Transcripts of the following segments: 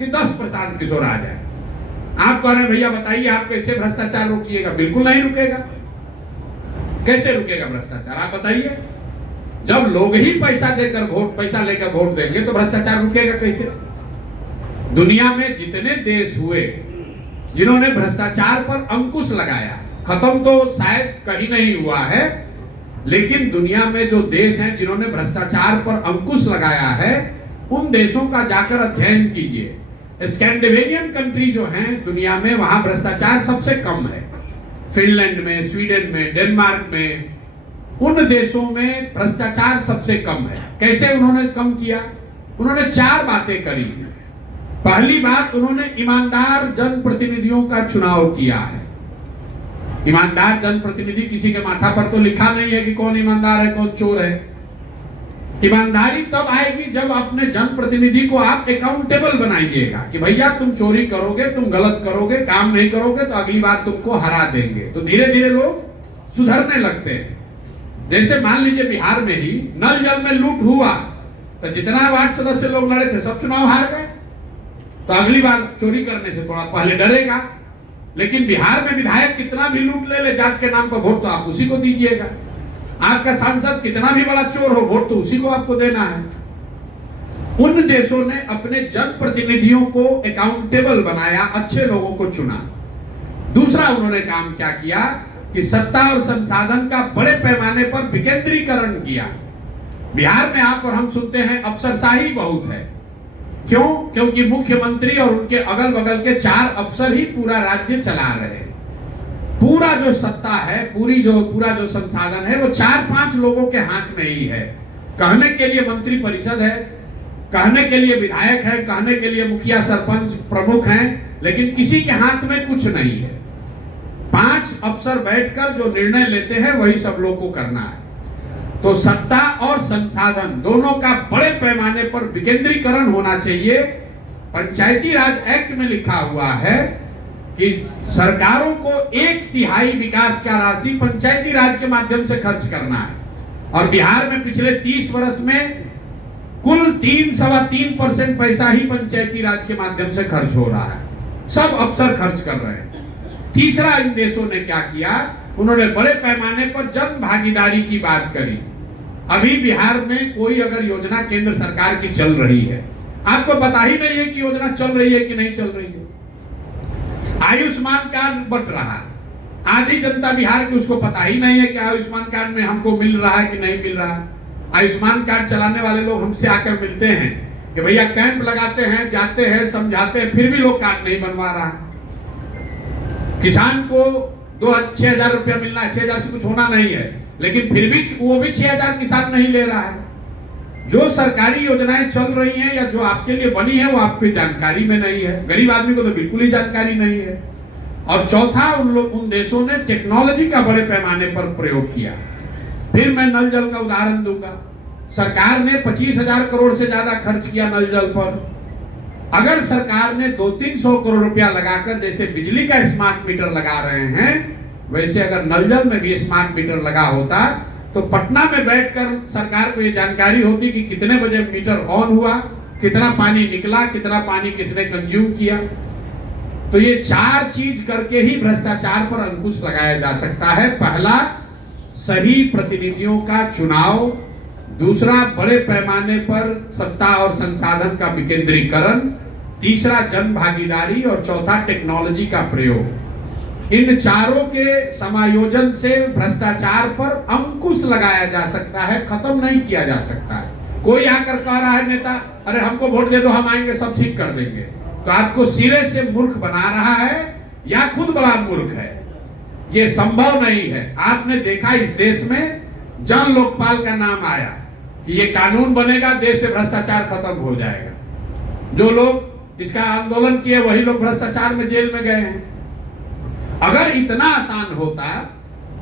कि 10 प्रशांत किशोर आ जाए। आप कह रहे हैं भैया बताइए आप कैसे भ्रष्टाचार रोकिएगा? बिल्कुल नहीं रुकेगा। कैसे रुकेगा भ्रष्टाचार? आप बताइए। जब लोग ही पैसा लेकर वोट देंगे तो भ्रष्टाचार रुकेगा कैसे? दुनिया में जितने देश हुए जिन्होंने भ्रष्टाचार पर अंकुश लगाया, खत्म तो शायद कहीं नहीं हुआ है, लेकिन दुनिया में जो देश हैं जिन्होंने भ्रष्टाचार पर अंकुश लगाया है, उन देशों का जाकर अध्ययन कीजिए। स्कैंडिनेवियन कंट्री जो हैं दुनिया में, वहां भ्रष्टाचार सबसे कम है। फिनलैंड में, स्वीडन में, डेनमार्क में, उन देशों में भ्रष्टाचार सबसे कम है। कैसे उन्होंने कम किया? उन्होंने 4 बातें करी। पहली बात, उन्होंने ईमानदार जनप्रतिनिधियों का चुनाव किया है। ईमानदार जनप्रतिनिधि, किसी के माथा पर तो लिखा नहीं है कि कौन ईमानदार है कौन चोर है। ईमानदारी तब आएगी जब अपने जनप्रतिनिधि को आप अकाउंटेबल बनाइएगा कि भैया तुम चोरी करोगे, तुम गलत करोगे, काम नहीं करोगे तो अगली बार तुमको हरा देंगे। तो धीरे धीरे लोग सुधरने लगते हैं। जैसे मान लीजिए बिहार में ही नल जल में लूट हुआ तो जितना वार्ड सदस्य लोग लड़े थे सब चुनाव हार गए, तो अगली बार चोरी करने से थोड़ा पहले डरेगा। लेकिन बिहार में विधायक कितना भी लूट ले जात के नाम पर, वोट तो आप उसी को दीजिएगा। आपका सांसद कितना भी बड़ा चोर हो, वोट तो उसी को आपको देना है। उन देशों ने अपने जनप्रतिनिधियों को अकाउंटेबल बनाया, अच्छे लोगों को चुना। दूसरा उन्होंने काम क्या किया कि सत्ता और संसाधन का बड़े पैमाने पर विकेंद्रीकरण किया। बिहार में आप और हम सुनते हैं अफसरशाही बहुत है। क्यों? क्योंकि मुख्यमंत्री और उनके अगल बगल के 4 अफसर ही पूरा राज्य चला रहे हैं। पूरा जो सत्ता है, पूरा जो संसाधन है वो 4-5 लोगों के हाथ में ही है। कहने के लिए मंत्री परिषद है, कहने के लिए विधायक है, कहने के लिए मुखिया सरपंच प्रमुख हैं, लेकिन किसी के हाथ में कुछ नहीं है। 5 अफसर बैठकर जो निर्णय लेते हैं वही सब लोग को करना है। तो सत्ता और संसाधन दोनों का बड़े पैमाने पर विकेंद्रीकरण होना चाहिए। पंचायती राज एक्ट में लिखा हुआ है कि सरकारों को 1/3 विकास का राशि पंचायती राज के माध्यम से खर्च करना है। और बिहार में पिछले 30 वर्ष में कुल 3-3.25% पैसा ही पंचायती राज के माध्यम से खर्च हो रहा है। सब अफसर खर्च कर रहे हैं। तीसरा, इन देशों ने क्या किया? उन्होंने बड़े पैमाने पर जन भागीदारी की बात करी। अभी बिहार में कोई अगर योजना केंद्र सरकार की चल रही है, आपको पता ही नहीं है कि योजना चल रही है कि नहीं चल रही है। आयुष्मान कार्ड बट रहा है, आधी जनता बिहार की उसको पता ही नहीं है कि आयुष्मान कार्ड में हमको मिल रहा है कि नहीं मिल रहा है। आयुष्मान कार्ड चलाने वाले लोग हमसे आकर मिलते हैं कि भैया कैंप लगाते हैं, जाते हैं, समझाते हैं, फिर भी लोग कार्ड नहीं बनवा रहा। किसान को 6,000 रुपया मिलना है, 6,000 से कुछ होना नहीं है, लेकिन फिर भी वो भी 6,000 किसान नहीं ले रहा है। जो सरकारी योजनाएं चल रही हैं या जो आपके लिए बनी है वो आपकी जानकारी में नहीं है। गरीब आदमी को तो बिल्कुल ही जानकारी नहीं है। और चौथा, उन देशों ने टेक्नोलॉजी का बड़े पैमाने पर प्रयोग किया। फिर मैं नल जल का उदाहरण दूंगा। सरकार ने 25,000 करोड़ से ज्यादा खर्च किया नल जल पर। अगर सरकार ने 200-300 करोड़ रुपया लगाकर, जैसे बिजली का स्मार्ट मीटर लगा रहे हैं, वैसे अगर नल जल में भी स्मार्ट मीटर लगा होता तो पटना में बैठकर सरकार को ये जानकारी होती कि कितने बजे मीटर ऑन हुआ, कितना पानी निकला, कितना पानी किसने कंज्यूम किया। तो ये 4 चीज करके ही भ्रष्टाचार पर अंकुश लगाया जा सकता है। पहला, सही प्रतिनिधियों का चुनाव। दूसरा, बड़े पैमाने पर सत्ता और संसाधन का विकेंद्रीकरण। तीसरा, जन भागीदारी। और चौथा, टेक्नोलॉजी का प्रयोग। इन चारों के समायोजन से भ्रष्टाचार पर अंकुश लगाया जा सकता है, खत्म नहीं किया जा सकता है। कोई आकर कह रहा है नेता, अरे हमको वोट दे दो, हम आएंगे सब ठीक कर देंगे, तो आपको सिरे से मूर्ख बना रहा है या खुद बड़ा मूर्ख है। ये संभव नहीं है। आपने देखा इस देश में जन लोकपाल का नाम आया कि ये कानून बनेगा, देश से भ्रष्टाचार खत्म हो जाएगा। जो लोग इसका आंदोलन किए वही लोग भ्रष्टाचार में जेल में गए हैं। अगर इतना आसान होता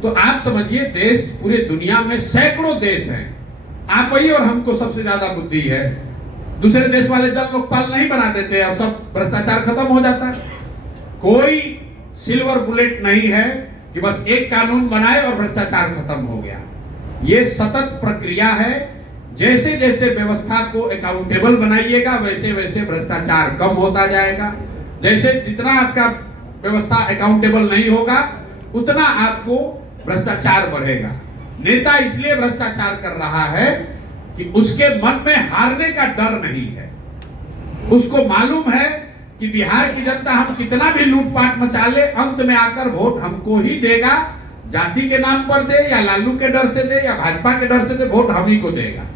तो आप समझिए देश, पूरे दुनिया में सैकड़ों देश हैं, आप ही और हमको सबसे ज्यादा बुद्धि है, दूसरे देश वाले जन लोकपाल नहीं बना देते और सब भ्रष्टाचार खत्म हो जाता है। कोई सिल्वर बुलेट नहीं है कि बस एक कानून बनाए और भ्रष्टाचार खत्म हो गया। ये सतत प्रक्रिया है। जैसे जैसे व्यवस्था को अकाउंटेबल बनाइएगा वैसे वैसे भ्रष्टाचार कम होता जाएगा। जैसे जितना आपका व्यवस्था अकाउंटेबल नहीं होगा उतना आपको भ्रष्टाचार बढ़ेगा। नेता इसलिए भ्रष्टाचार कर रहा है कि उसके मन में हारने का डर नहीं है। उसको मालूम है कि बिहार की जनता हम कितना भी लूटपाट मचा ले अंत में आकर वोट हमको ही देगा। जाति के नाम पर दे या लालू के डर से दे या भाजपा के डर से दे, वोट हम ही को देगा।